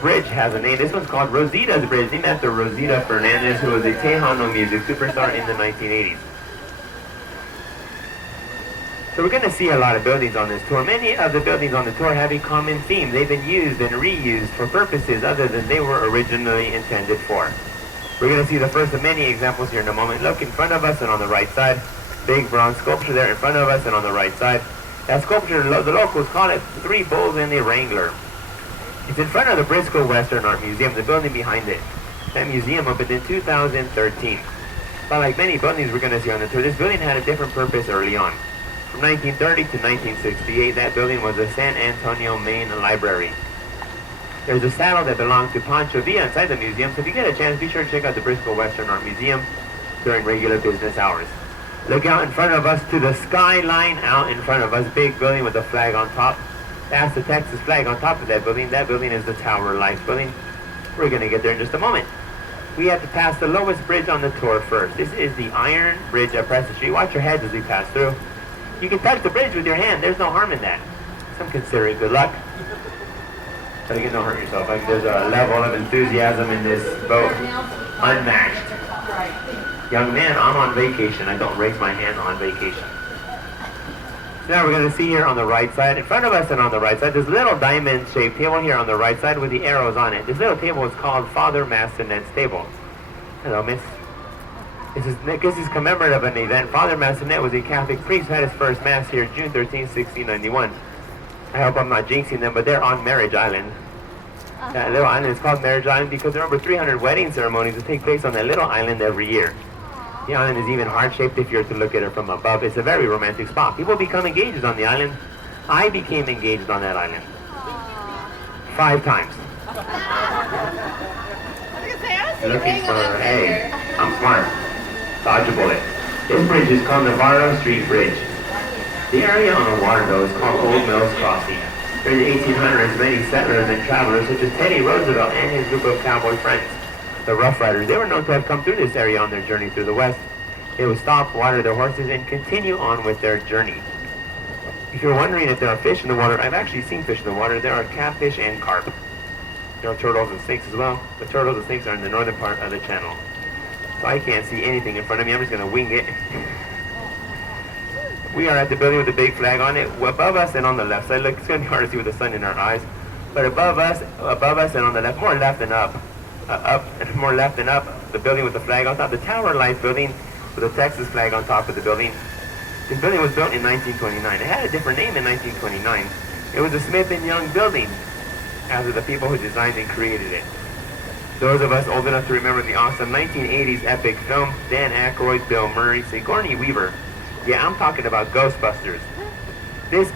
bridge has a name. This one's called Rosita's Bridge, named after Rosita Fernandez, who was a Tejano music superstar in the 1980s. So we're going to see a lot of buildings on this tour. Many of the buildings on the tour have a common theme. They've been used and reused for purposes other than they were originally intended for. We're going to see the first of many examples here in a moment. Look in front of us and on the right side. Big bronze sculpture there in front of us and on the right side. That sculpture, the locals call it Three Bulls and a Wrangler. It's in front of the Briscoe Western Art Museum, the building behind it. That museum opened in 2013. But like many buildings we're going to see on the tour, this building had a different purpose early on. From 1930 to 1968, that building was the San Antonio Main Library. There's a saddle that belonged to Pancho Villa inside the museum, so if you get a chance, be sure to check out the Briscoe Western Art Museum during regular business hours. Look out in front of us to the skyline out in front of us, big building with a flag on top. That's the Texas flag on top of that building. That building is the Tower Lights building. We're going to get there in just a moment. We have to pass the lowest bridge on the tour first. This is the Iron Bridge at Preston Street. Watch your heads as we pass through. You can touch the bridge with your hand. There's no harm in that. Some consider it good luck. But again, don't hurt yourself. Like there's a level of enthusiasm in this boat. Unmatched. Young man, I'm on vacation. I don't raise my hand on vacation. So now we're going to see here on the right side, in front of us and on the right side, this little diamond-shaped table here on the right side with the arrows on it. This little table is called Father Mastinet's table. Hello, miss. This is commemorative of an event. Father Mastinet was a Catholic priest who had his first mass here June 13, 1691. I hope I'm not jinxing them, but they're on Marriage Island. That little island is called Marriage Island because there are over 300 wedding ceremonies that take place on that little island every year. The island is even heart-shaped if you're to look at it from above. It's a very romantic spot. People become engaged on the island. I became engaged on that island. 5 times. Looking for, hey, I'm smart. Dodge a bullet. This bridge is called Navarro Street Bridge. The area on the water, though, is called Old Mills Crossing. During the 1800s, many settlers and travelers, such as Teddy Roosevelt and his group of cowboy friends, the Rough Riders, they were known to have come through this area on their journey through the West. They would stop, water their horses, and continue on with their journey. If you're wondering if there are fish in the water, I've actually seen fish in the water. There are catfish and carp. There are turtles and snakes as well. The turtles and snakes are in the northern part of the channel. So I can't see anything in front of me. I'm just going to wing it. We are at the building with the big flag on it. Above us and on the left side, look, it's going to be hard to see with the sun in our eyes. But above us and on the left, more left than up, more left than up, the building with the flag on top, the Tower Lights building with the Texas flag on top of the building. This building was built in 1929. It had a different name in 1929. It was the Smith and Young building, after the people who designed and created it. Those of us old enough to remember the awesome 1980s epic film, Dan Aykroyd, Bill Murray, Sigourney Weaver. Yeah, I'm talking about Ghostbusters. This